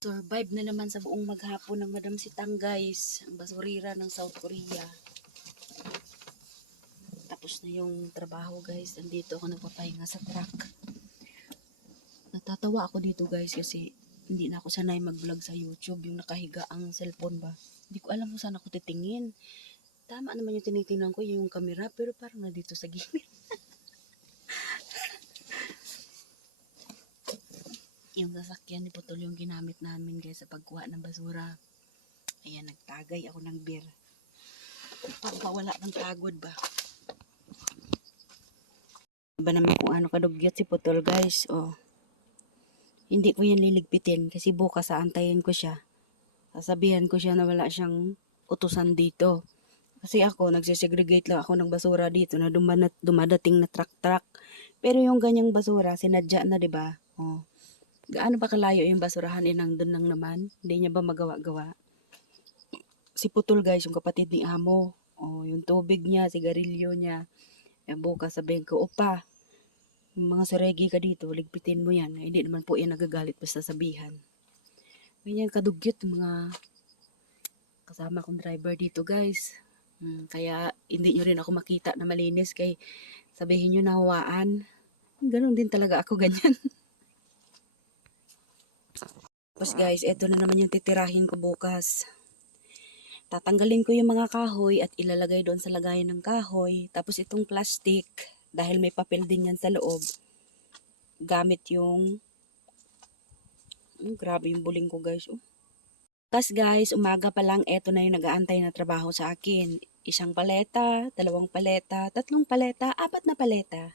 Survive na naman sa buong maghapon ng Madam Sitang guys, ang basurira ng South Korea. Tapos na yung trabaho guys, andito ako nagpapahinga sa truck. Natatawa ako dito guys kasi hindi na ako sanay mag-vlog sa YouTube, yung nakahiga ang cellphone ba. Hindi ko alam kung saan ako titingin. Tama naman yung tinitingnan ko yung camera pero parang na dito sa gilid. Yung sasakyan ni Putol yung ginamit namin guys sa pagkuha ng basura. Ayan, nagtagay ako ng beer. Pagpawala ng pagod ba? Iba naman kung ano kadugyot si Putol guys. Oh. Hindi ko yan liligpitin kasi bukas aantayin ko siya. Sasabihan ko siya na wala siyang utusan dito. Kasi ako, nagsisegregate lang ako ng basura dito na dumadating na truck-truck. Pero yung ganyang basura, sinadya na, 'di ba? Oh. Gaano ba kalayo yung basurahan nandun lang naman? Hindi niya ba magawa-gawa? Si Putol guys, yung kapatid ni Amo. Oh, yung tubig niya, sigarilyo niya. Eh, bukas sabihin ko, opa, yung mga saregi ka dito, ligpitin mo yan. Hindi naman po yan nagagalit basta sabihan. Ganyan kadugyot yung mga kasama kong driver dito guys. Kaya hindi nyo rin ako makita na malinis kay sabihin nyo nawaan. Ganon din talaga ako ganyan. Tapos guys, eto na naman yung titirahin ko bukas. Tatanggalin ko yung mga kahoy at ilalagay doon sa lagayan ng kahoy. Tapos itong plastic, dahil may papel din yan sa loob, gamit yung grabe yung buling ko guys. Tapos guys, umaga pa lang, eto na yung nag-aantay na trabaho sa akin. Isang paleta, 2 paleta, 3 paleta, 4 na paleta.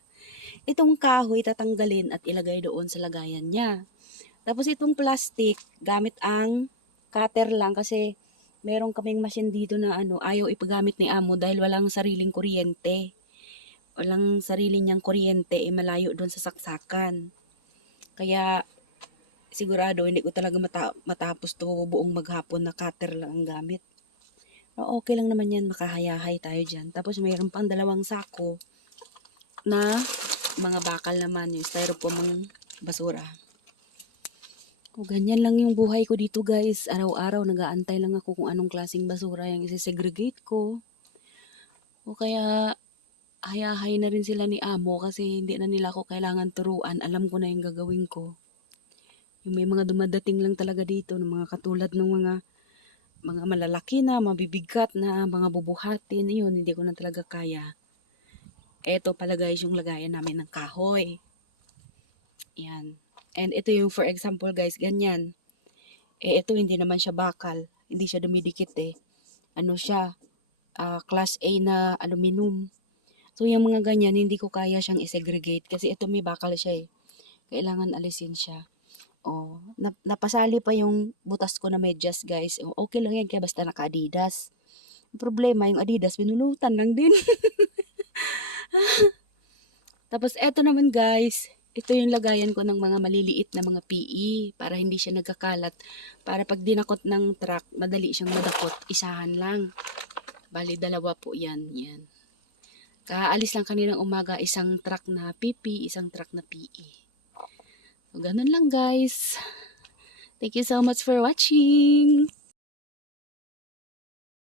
Itong kahoy tatanggalin at ilagay doon sa lagayan niya. Tapos itong plastic, gamit ang cutter lang kasi meron kaming machine dito na ayaw ipagamit ni Amo dahil walang sariling kuryente. Walang sarili niyang kuryente, malayo doon sa saksakan. Kaya sigurado hindi ko talaga matapos to buong maghapon na cutter lang ang gamit. Okay lang naman yan, makahayahay tayo dyan. Tapos mayroon pang 2 sako na mga bakal naman, yung styrofoam basura. O, ganyan lang yung buhay ko dito guys. Araw-araw nag-aantay lang ako kung anong klaseng basura yung isi-segregate ko. O kaya hayahay na rin sila ni Amo kasi hindi na nila ako kailangan turuan. Alam ko na yung gagawin ko. Yung may mga dumadating lang talaga dito ng mga katulad ng mga malalaki na, mabibigat na, mga bubuhatin. Yun, hindi ko na talaga kaya. Eto pala guys yung lagayan namin ng kahoy. Yan. And ito yung for example guys, ganyan. Ito hindi naman siya bakal. Hindi siya dumidikit eh. Ano siya? Class A na aluminum. So yung mga ganyan, hindi ko kaya siyang isegregate kasi ito may bakal siya eh. Kailangan alisin siya. Oh, napasali pa yung butas ko na medyas guys. Okay lang yan kaya basta naka-Adidas. Ang problema yung Adidas, binulutan lang din. Tapos eto naman guys, ito yung lagayan ko ng mga maliliit na mga PE para hindi siya nagkakalat. Para pag dinakot ng truck, madali siyang madakot. Isahan lang. Bali, 2 po yan. Yan. Kaalis lang kaninang umaga, isang truck na PP, isang truck na PE. So, ganun lang guys. Thank you so much for watching.